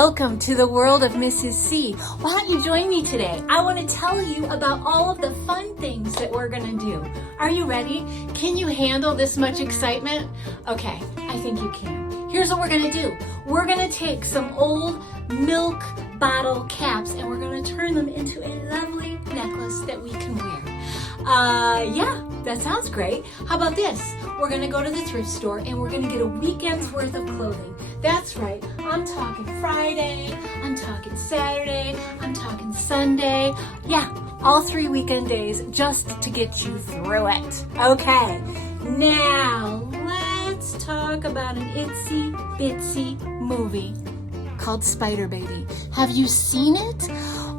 Welcome to the world of Mrs. C. Why don't you join me today? I want to tell you about all of the fun things that we're going to do. Are you ready? Can you handle this much excitement? Okay, I think you can. Here's what we're going to do. We're going to take some old milk bottle caps and we're going to turn them into a lovely necklace that we can wear. Yeah, that sounds great. How about this? We're going to go to the thrift store and we're going to get a weekend's worth of clothing. That's right. I'm talking Friday, I'm talking Saturday, I'm talking Sunday. Yeah, all 3 weekend days just to get you through it. Okay, now let's talk about an itsy bitsy movie called Spider Baby. Have you seen it?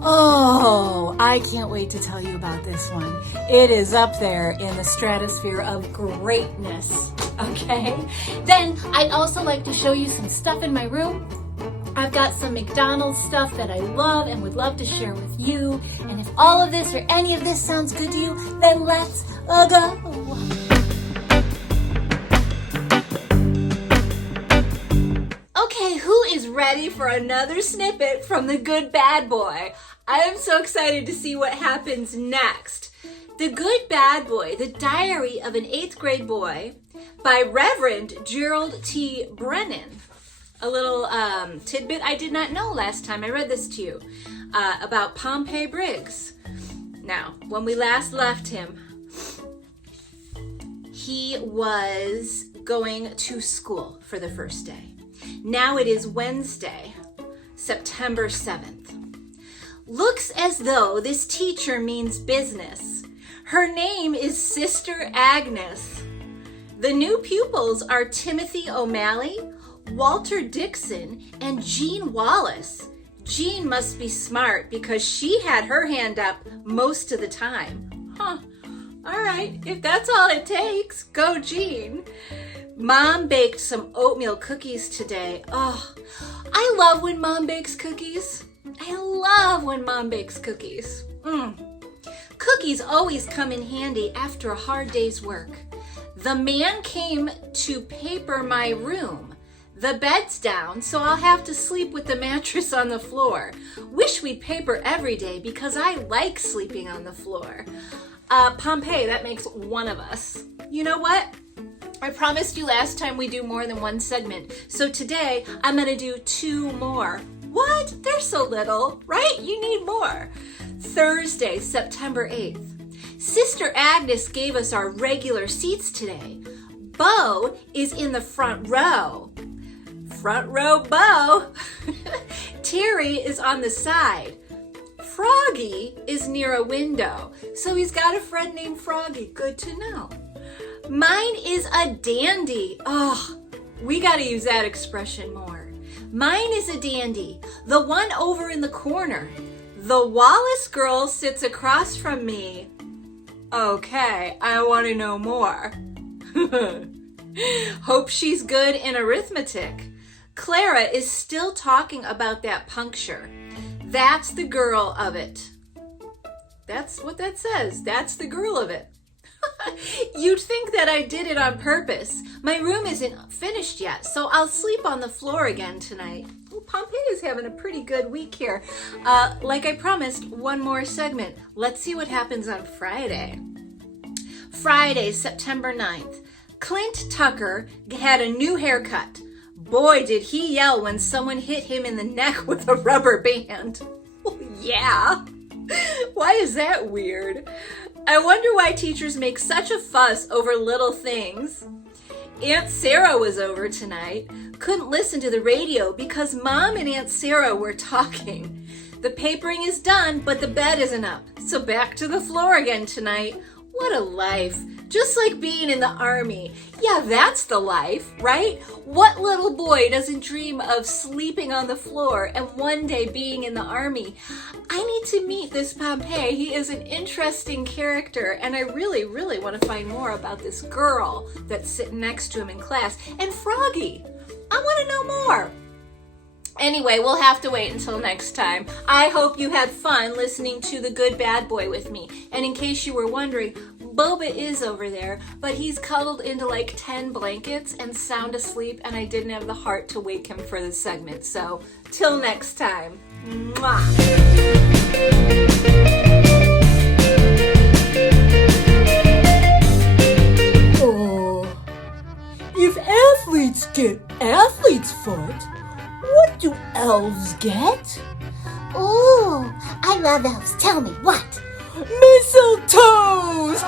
Oh, I can't wait to tell you about this one. It is up there in the stratosphere of greatness, okay? Then I'd also like to show you some stuff in my room. I've got some McDonald's stuff that I love and would love to share with you. And if all of this or any of this sounds good to you, then let's go. Okay, who is ready for another snippet from The Good Bad Boy? I am so excited to see what happens next. The Good Bad Boy, The Diary of an 8th Grade Boy by Reverend Gerald T. Brennan. A little tidbit I did not know last time I read this to you about Pompey Briggs. Now, when we last left him, he was going to school for the first day. Now it is Wednesday, September 7th. Looks as though this teacher means business. Her name is Sister Agnes. The new pupils are Timothy O'Malley, Walter Dixon, and Jean Wallace. Jean must be smart because she had her hand up most of the time. Huh. All right, if that's all it takes, go Jean. Mom baked some oatmeal cookies today. Oh, I love when Mom bakes cookies. I love when Mom bakes cookies. Cookies always come in handy after a hard day's work. The man came to paper my room. The bed's down, so I'll have to sleep with the mattress on the floor. Wish we'd paper every day because I like sleeping on the floor. Pompey, that makes one of us. You know what? I promised you last time we do more than one segment. So today I'm going to do 2 more. What? They're so little, right? You need more. Thursday, September 8th. Sister Agnes gave us our regular seats today. Bo is in the front row. Front row Bo. Terry is on the side. Froggy is near a window. So he's got a friend named Froggy. Good to know. Mine is a dandy. Oh, we got to use that expression more. Mine is a dandy, the one over in the corner. The Wallace girl sits across from me. Okay, I want to know more. Hope she's good in arithmetic. Clara is still talking about that puncture. That's the girl of it. That's what that says. That's the girl of it. You'd think that I did it on purpose. My room isn't finished yet, so I'll sleep on the floor again tonight. Well, Pompey is having a pretty good week here. Like I promised, one more segment. Let's see what happens on Friday. Friday, September 9th. Clint Tucker had a new haircut. Boy, did he yell when someone hit him in the neck with a rubber band. Oh, yeah. Why is that weird? I wonder why teachers make such a fuss over little things. Aunt Sarah was over tonight. Couldn't listen to the radio because Mom and Aunt Sarah were talking. The papering is done, but the bed isn't up. So back to the floor again tonight. What a life. Just like being in the army. Yeah, that's the life, right? What little boy doesn't dream of sleeping on the floor and one day being in the army? I need to meet this Pompey. He is an interesting character, and I really, really want to find more about this girl that's sitting next to him in class. And Froggy, I want to know more. Anyway, we'll have to wait until next time. I hope you had fun listening to The Good Bad Boy with me. And in case you were wondering, Boba is over there, but he's cuddled into like 10 blankets and sound asleep, and I didn't have the heart to wake him for this segment. So Till next time. Mwah. If athletes get athlete's foot, what do elves get? Ooh, I love elves. Tell me, what? Mistletoes!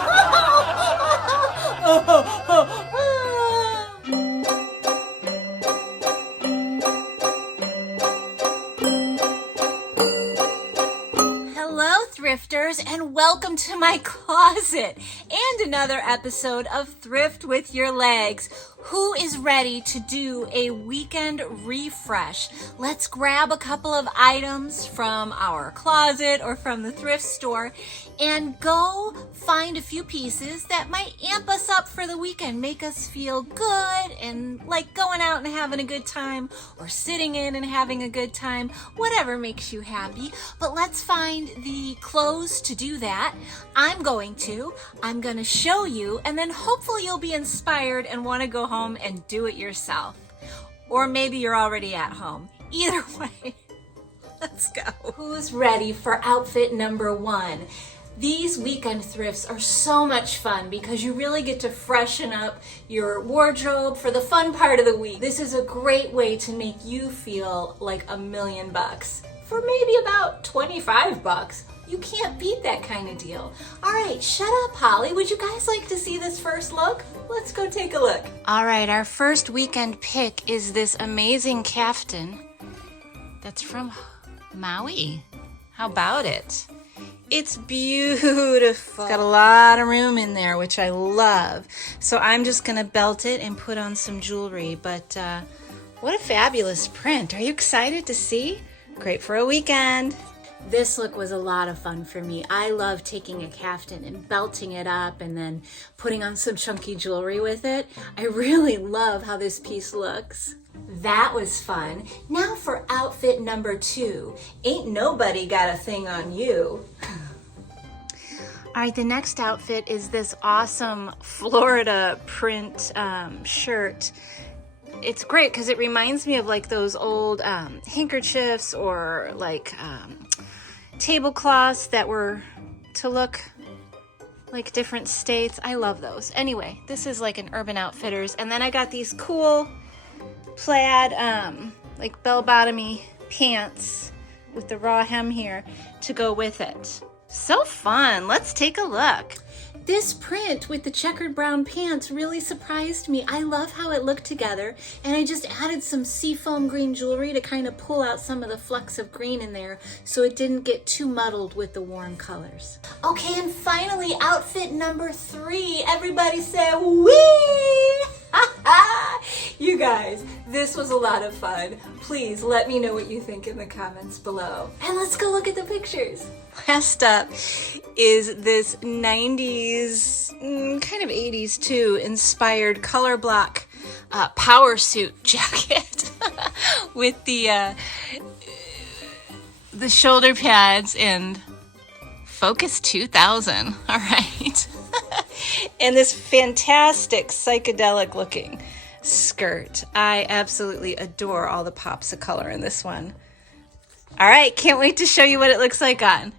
Hello, thrifters, and welcome to my closet and another episode of Thrift with Your Legs. Who is ready to do a weekend refresh? Let's grab a couple of items from our closet or from the thrift store and go find a few pieces that might amp us up for the weekend, make us feel good and like going out and having a good time, or sitting in and having a good time, whatever makes you happy. But let's find the clothes to do that. I'm going to show you, and then hopefully you'll be inspired and want to go home and do it yourself. Or maybe you're already at home. Either way, let's go. Who's ready for outfit number 1? These weekend thrifts are so much fun because you really get to freshen up your wardrobe for the fun part of the week. This is a great way to make you feel like $1,000,000 for maybe about $25. You can't beat that kind of deal. All right, shut up, Holly. Would you guys like to see this first look? Let's go take a look. All right, our first weekend pick is this amazing caftan that's from Maui. How about it? It's beautiful. It's got a lot of room in there, which I love. So I'm just gonna belt it and put on some jewelry, but what a fabulous print. Are you excited to see? Great for a weekend. This look was a lot of fun for me. I love taking a caftan and belting it up and then putting on some chunky jewelry with it. I really love how this piece looks. That was fun. Now for outfit number 2. Ain't nobody got a thing on you. All right, the next outfit is this awesome Florida print shirt. It's great because it reminds me of like those old handkerchiefs or like tablecloths that were to look like different states. I love those. Anyway, this is like an Urban Outfitters. And then I got these cool plaid like bell-bottomy pants with the raw hem here to go with it. So fun. Let's take a look. This print with the checkered brown pants really surprised me. I love how it looked together, and I just added some seafoam green jewelry to kind of pull out some of the flecks of green in there so it didn't get too muddled with the warm colors. Okay, and finally, outfit number 3. Everybody say, wee! You guys, this was a lot of fun. Please let me know what you think in the comments below. And let's go look at the pictures. Last up is this 90s, kind of 80s too, inspired color block power suit jacket with the shoulder pads and Focus 2000. All right. And this fantastic psychedelic looking skirt. I absolutely adore all the pops of color in this one. All right, can't wait to show you what it looks like on.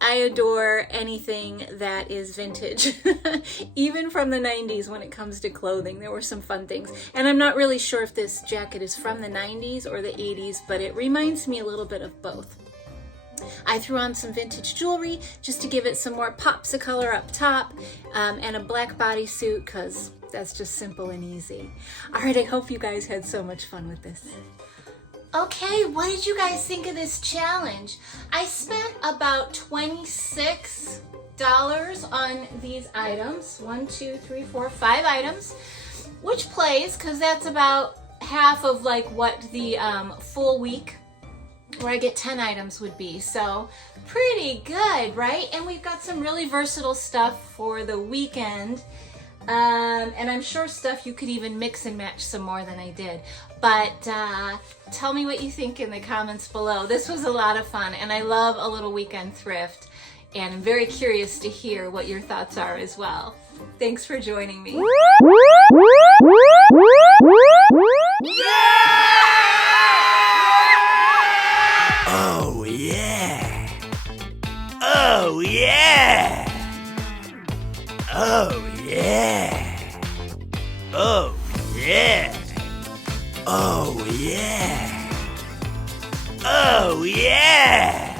I adore anything that is vintage, even from the 90s when it comes to clothing. There were some fun things. And I'm not really sure if this jacket is from the 90s or the 80s, but it reminds me a little bit of both. I threw on some vintage jewelry just to give it some more pops of color up top, and a black bodysuit because that's just simple and easy. All right, I hope you guys had so much fun with this. Okay, what did you guys think of this challenge? I spent about $26 on these items. 1, 2, 3, 4, 5 items, which plays because that's about half of like what the full week where I get 10 items would be. So pretty good, right? And we've got some really versatile stuff for the weekend. And I'm sure stuff you could even mix and match some more than I did. But tell me what you think in the comments below. This was a lot of fun, and I love a little weekend thrift. And I'm very curious to hear what your thoughts are as well. Thanks for joining me. Yeah! Oh yeah! Oh yeah! Oh yeah! Oh yeah! Oh yeah!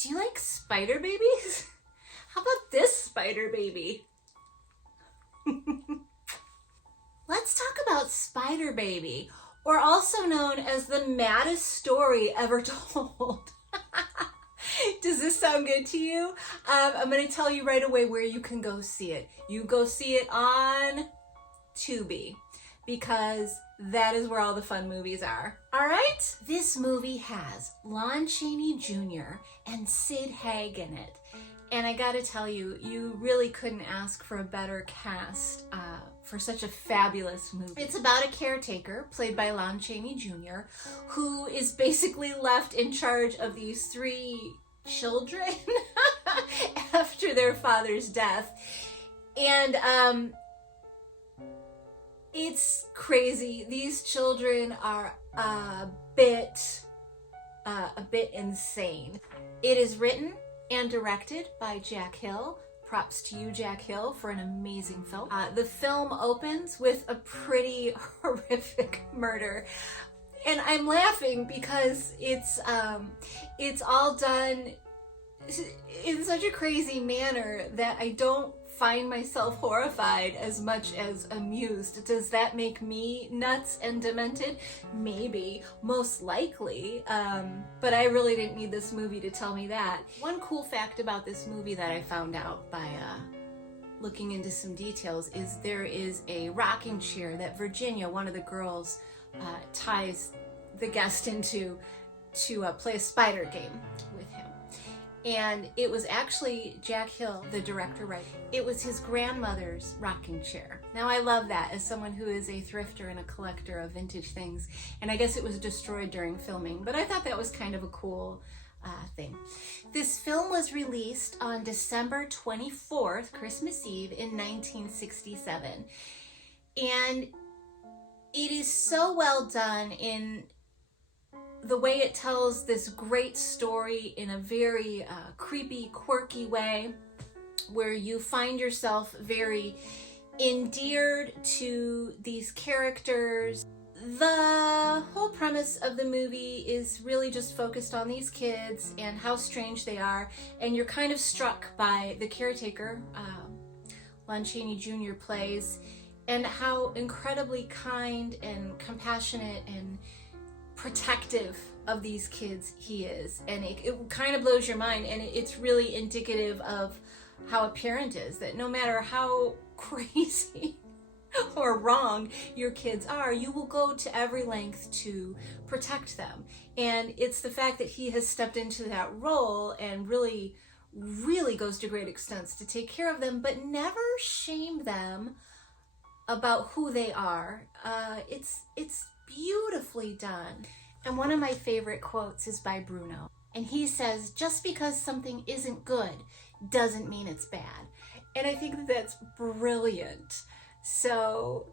Do you like spider babies? How about this spider baby? Let's talk about Spider Baby, or also known as the maddest story ever told. Does this sound good to you? I'm going to tell you right away where you can go see it. You go see it on Tubi, because that is where all the fun movies are. All right? This movie has Lon Chaney Jr. and Sid Haig in it. And I gotta tell you, you really couldn't ask for a better cast for such a fabulous movie. It's about a caretaker, played by Lon Chaney Jr., who is basically left in charge of these 3 children after their father's death. And it's crazy. These children are a bit insane. It is written and directed by Jack Hill. Props to you, Jack Hill, for an amazing film. The film opens with a pretty horrific murder. And I'm laughing because it's all done in such a crazy manner that I don't find myself horrified as much as amused. Does that make me nuts and demented? Maybe, most likely, but I really didn't need this movie to tell me that. One cool fact about this movie that I found out by looking into some details is there is a rocking chair that Virginia, one of the girls, ties the guest into to play a spider game with him. And it was actually Jack Hill, the director, right? It was his grandmother's rocking chair. Now I love that as someone who is a thrifter and a collector of vintage things. And I guess it was destroyed during filming, but I thought that was kind of a cool thing. This film was released on December 24th, Christmas Eve, in 1967. And it is so well done in the way it tells this great story in a very creepy, quirky way, where you find yourself very endeared to these characters. The whole premise of the movie is really just focused on these kids and how strange they are, and you're kind of struck by the caretaker, Lon Chaney Jr. plays, and how incredibly kind and compassionate and protective of these kids he is. And it kind of blows your mind, and it's really indicative of how a parent is, that no matter how crazy or wrong your kids are, you will go to every length to protect them. And it's the fact that he has stepped into that role and really goes to great extents to take care of them, but never shame them about who they are. It's beautifully done. And one of my favorite quotes is by Bruno. And he says, just because something isn't good doesn't mean it's bad. And I think that that's brilliant. So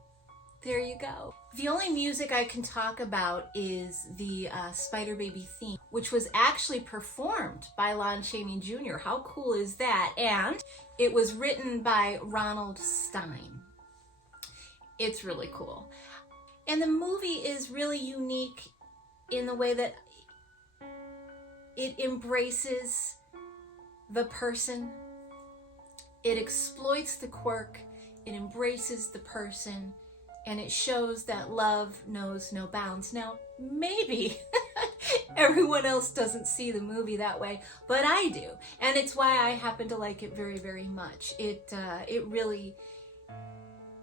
there you go. The only music I can talk about is the Spider Baby theme, which was actually performed by Lon Chaney Jr. How cool is that? And it was written by Ronald Stein. It's really cool. And the movie is really unique in the way that it embraces the person. It exploits the quirk. It embraces the person. And it shows that love knows no bounds. Now, maybe everyone else doesn't see the movie that way, but I do. And it's why I happen to like it very, very much. It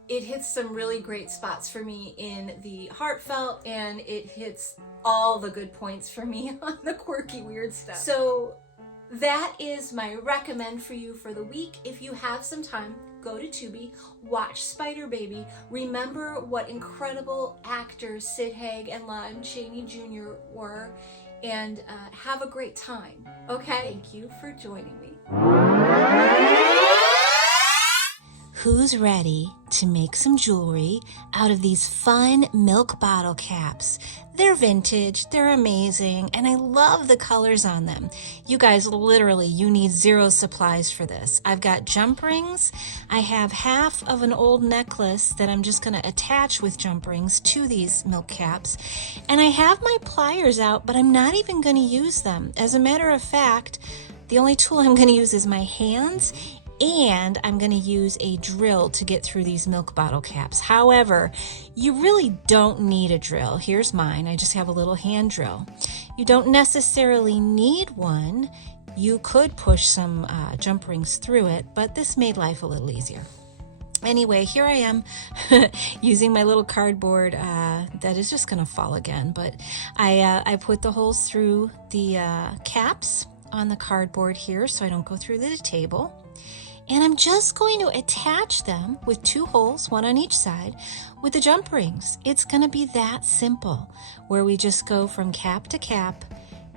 hits some really great spots for me in the heartfelt, and it hits all the good points for me on the quirky, weird stuff. So that is my recommend for you for the week. If you have some time, go to Tubi, watch Spider Baby. Remember what incredible actors Sid Haig and Lon Chaney Jr. were, and have a great time. Okay? Thank you for joining me. Who's ready to make some jewelry out of these fun milk bottle caps? They're vintage, they're amazing, and I love the colors on them. You guys, literally, you need zero supplies for this. I've got jump rings. I have half of an old necklace that I'm just going to attach with jump rings to these milk caps. And I have my pliers out, but I'm not even going to use them. As a matter of fact, the only tool I'm going to use is my hands, and I'm going to use a drill to get through these milk bottle caps. However, you really don't need a drill. Here's mine. I just have a little hand drill. You don't necessarily need one. You could push some jump rings through it, but this made life a little easier. Anyway, here I am using my little cardboard that is just going to fall again, but I put the holes through the caps on the cardboard here so I don't go through the table. And I'm just going to attach them with 2 holes, one on each side, with the jump rings. It's going to be that simple, where we just go from cap to cap,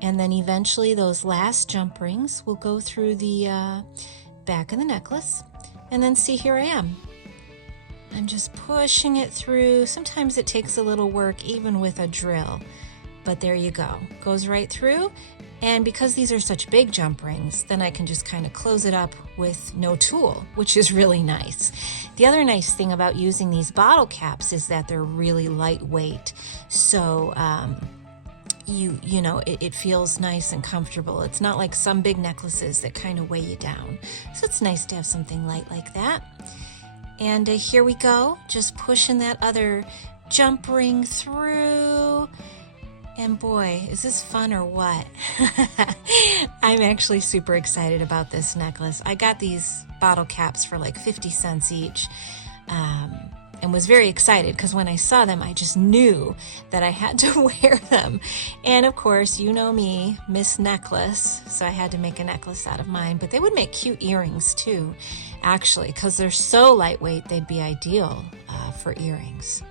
and then eventually those last jump rings will go through the back of the necklace. And then see, here I am. I'm just pushing it through. Sometimes it takes a little work even with a drill, but there you go. Goes right through. And because these are such big jump rings, then I can just kind of close it up with no tool, which is really nice. The other nice thing about using these bottle caps is that they're really lightweight. So, you know, it feels nice and comfortable. It's not like some big necklaces that kind of weigh you down. So it's nice to have something light like that. And here we go, just pushing that other jump ring through. And boy, is this fun or what? I'm actually super excited about this necklace. I got these bottle caps for like 50 cents each, and was very excited because when I saw them, I just knew that I had to wear them. And of course, you know me, Miss Necklace, so I had to make a necklace out of mine. But they would make cute earrings too, actually, because they're so lightweight, they'd be ideal for earrings.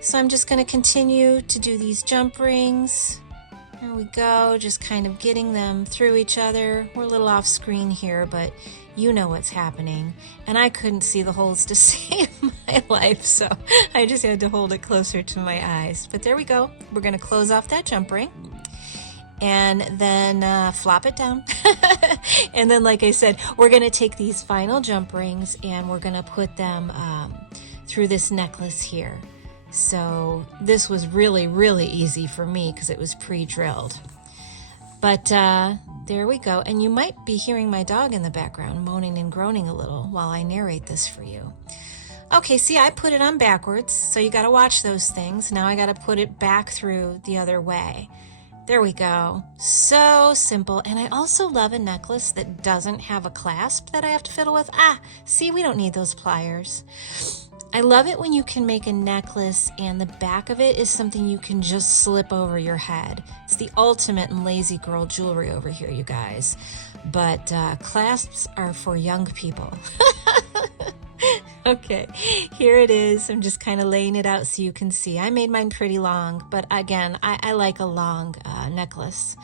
So I'm just going to continue to do these jump rings. There we go, just kind of getting them through each other. We're a little off screen here, but you know what's happening. And I couldn't see the holes to save my life, so I just had to hold it closer to my eyes. But there we go. We're going to close off that jump ring and then flop it down. And then, like I said, we're going to take these final jump rings and we're going to put them through this necklace here. So this was really, really easy for me because it was pre-drilled. But there we go. And you might be hearing my dog in the background moaning and groaning a little while I narrate this for you. Okay, see, I put it on backwards, so you got to watch those things. Now I got to put it back through the other way. There we go. So simple. And I also love a necklace that doesn't have a clasp that I have to fiddle with. See, we don't need those pliers. I love it when you can make a necklace and the back of it is something you can just slip over your head. It's the ultimate in lazy girl jewelry over here, you guys. But clasps are for young people. Okay, here it is. I'm just kind of laying it out so you can see. I made mine pretty long, but again, I like a long necklace.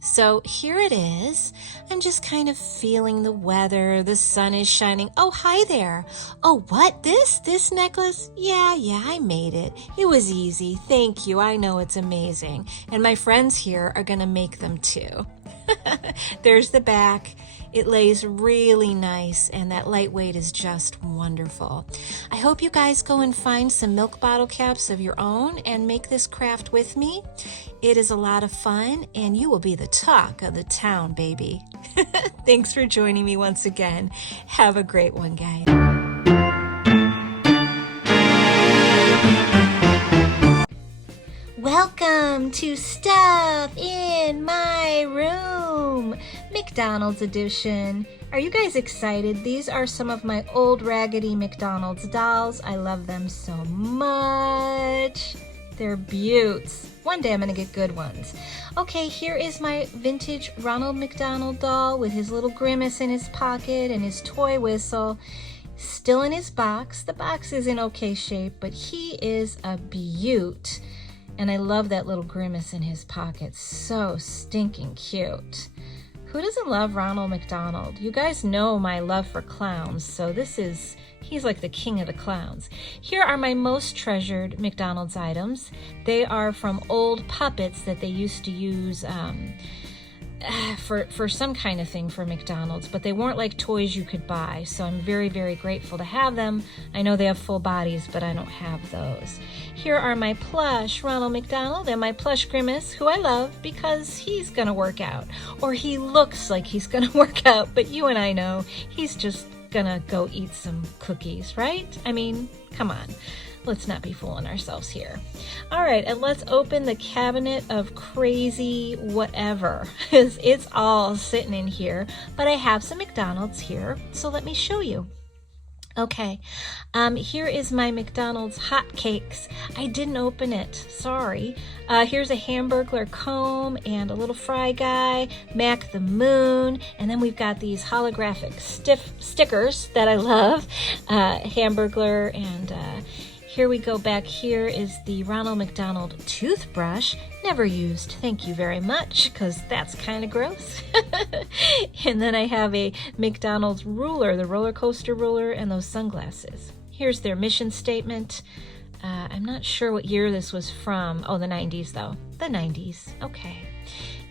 So here it is. I'm just kind of feeling the weather. The sun is shining. Oh, hi there. Oh, what? This necklace? Yeah, I made it. It was easy. Thank you. I know it's amazing. And my friends here are going to make them too. There's the back. It lays really nice, and that lightweight is just wonderful. I hope you guys go and find some milk bottle caps of your own and make this craft with me. It is a lot of fun, and you will be the talk of the town, baby. Thanks for joining me once again. Have a great one, guys. Welcome to Stuff in My Room, McDonald's edition. Are you guys excited? These are some of my old raggedy McDonald's dolls. I love them so much. They're beauts. One day I'm gonna get good ones. Okay, here is my vintage Ronald McDonald doll with his little grimace in his pocket and his toy whistle. Still in his box. The box is in okay shape, but he is a beaut. And I love that little grimace in his pocket. So stinking cute. Who doesn't love Ronald McDonald? You guys know my love for clowns, so he's like the king of the clowns. Here are my most treasured McDonald's items. They are from old puppets that they used to use for some kind of thing for McDonald's, but they weren't like toys you could buy, so I'm very, very grateful to have them. I know they have full bodies, but I don't have those. Here are my plush Ronald McDonald and my plush Grimace, who I love because he's gonna work out, or he looks like he's gonna work out, but you and I know he's just gonna go eat some cookies, right? I mean, come on. Let's not be fooling ourselves here. All right, and let's open the cabinet of crazy whatever. It's all sitting in here, but I have some McDonald's here, so let me show you. Okay, here is my McDonald's hotcakes. I didn't open it, sorry. Here's a Hamburglar comb and a little fry guy, Mac the Moon, and then we've got these holographic stickers that I love, Hamburglar, and here we go. Back here is the Ronald McDonald toothbrush. Never used, thank you very much, because that's kind of gross. And then I have a McDonald's ruler, the roller coaster ruler, and those sunglasses. Here's their mission statement. I'm not sure what year this was from. Oh, the 90s though. The 90s, okay.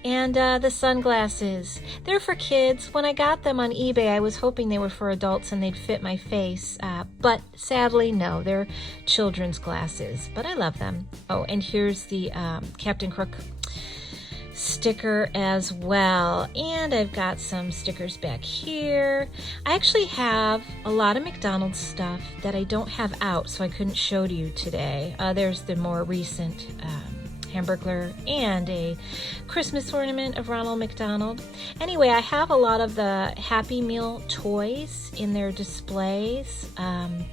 And the sunglasses, they're for kids. When I got them on eBay, I was hoping they were for adults and they'd fit my face, but sadly, no, they're children's glasses, but I love them. Oh, and here's the Captain Crook sticker as well, and I've got some stickers back here. I actually have a lot of McDonald's stuff that I don't have out, so I couldn't show to you today. There's the more recent Hamburglar and a Christmas ornament of Ronald McDonald. Anyway, I have a lot of the Happy Meal toys in their displays,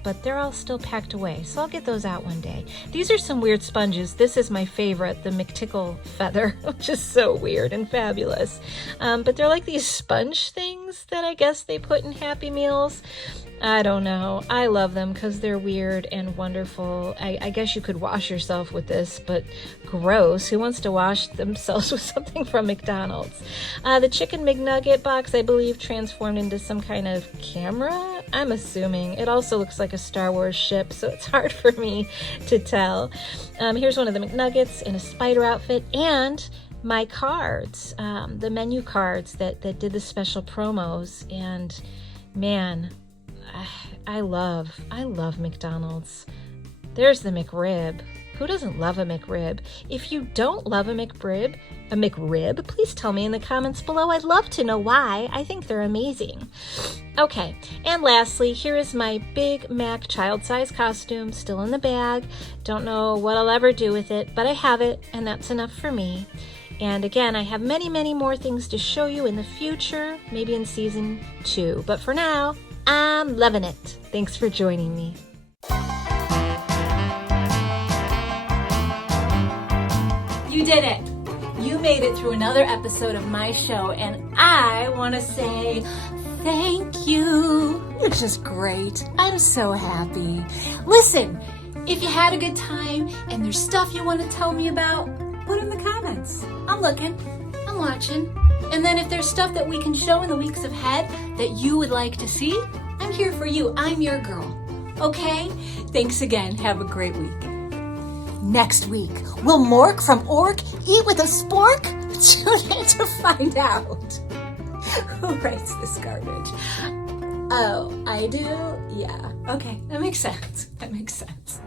but they're all still packed away, so I'll get those out one day. These are some weird sponges. This is my favorite, the McTickle feather, which is so weird and fabulous. But they're like these sponge things that I guess they put in Happy Meals. I don't know. I love them because they're weird and wonderful. I guess you could wash yourself with this, but gross. Who wants to wash themselves with something from McDonald's? The Chicken McNugget box, I believe, transformed into some kind of camera, I'm assuming. It also looks like a Star Wars ship, so it's hard for me to tell. Here's one of the McNuggets in a spider outfit, and my cards, the menu cards that did the special promos, and man, I love McDonald's. There's the McRib. Who doesn't love a McRib? If you don't love a McRib, please tell me in the comments below. I'd love to know why. I think they're amazing. Okay, and lastly, here is my Big Mac child size costume, still in the bag. Don't know what I'll ever do with it, but I have it, and that's enough for me. And again, I have many, many more things to show you in the future, maybe in season 2. But for now, I'm loving it. Thanks for joining me. You did it. You made it through another episode of my show, and I want to say thank you. You're just great. I'm so happy. Listen, if you had a good time and there's stuff you want to tell me about, put it in the comments. I'm looking. I'm watching. And then if there's stuff that we can show in the weeks ahead that you would like to see, I'm here for you. I'm your girl. Okay? Thanks again. Have a great week. Next week, will Mork from Ork eat with a spork? Tune in to find out. Who writes this garbage? Oh, I do? Yeah. Okay, that makes sense. That makes sense.